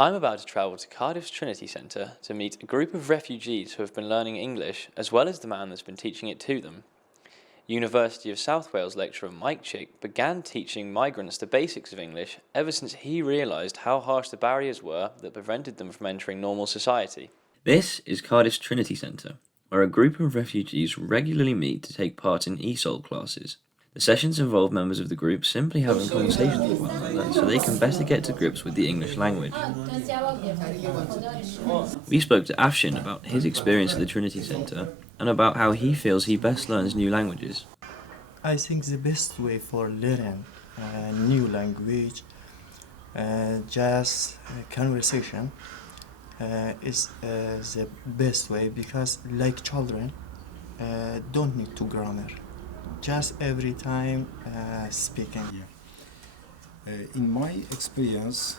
I'm about to travel to Cardiff's Trinity Centre to meet a group of refugees who have been learning English, as well as the man that's been teaching it to them. University of South Wales lecturer Mike Chick began teaching migrants the basics of English ever since he realised how harsh the barriers were that prevented them from entering normal society. This is Cardiff's Trinity Centre, where a group of refugees regularly meet to take part in ESOL classes. The sessions involve members of the group simply having conversations with one another so they can better get to grips with the English language. We spoke to Afshin about his experience at the Trinity Centre and about how he feels he best learns new languages. I think the best way for learning a new language, just conversation, is the best way because like children don't need to grammar. Just every time speaking. In my experience,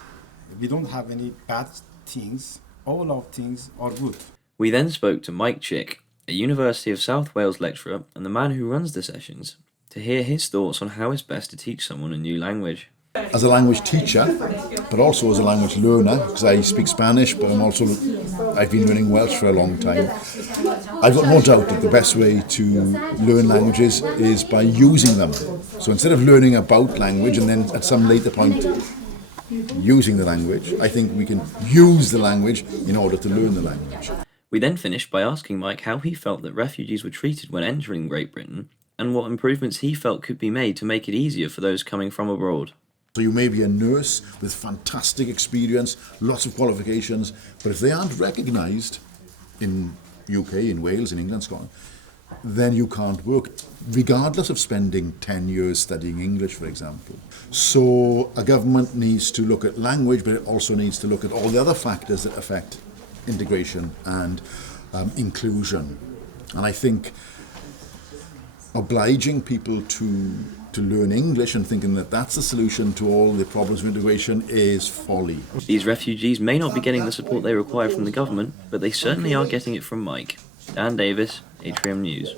we don't have any bad things. All of things are good. We then spoke to Mike Chick, a University of South Wales lecturer and the man who runs the sessions, to hear his thoughts on how it's best to teach someone a new language. As a language teacher, but also as a language learner, because I speak Spanish, but I've been learning Welsh for a long time. I've got no doubt that the best way to learn languages is by using them. So instead of learning about language and then at some later point using the language, I think we can use the language in order to learn the language. We then finished by asking Mike how he felt that refugees were treated when entering Great Britain and what improvements he felt could be made to make it easier for those coming from abroad. So you may be a nurse with fantastic experience, lots of qualifications, but if they aren't recognised in UK, in Wales, in England, Scotland, then you can't work, regardless of spending 10 years studying English, for example. So a government needs to look at language, but it also needs to look at all the other factors that affect integration and inclusion. And I think obliging people to learn English and thinking that that's the solution to all the problems of integration is folly. These refugees may not be getting the support they require from the government, but they certainly are getting it from Mike. Dan Davis, Atrium News.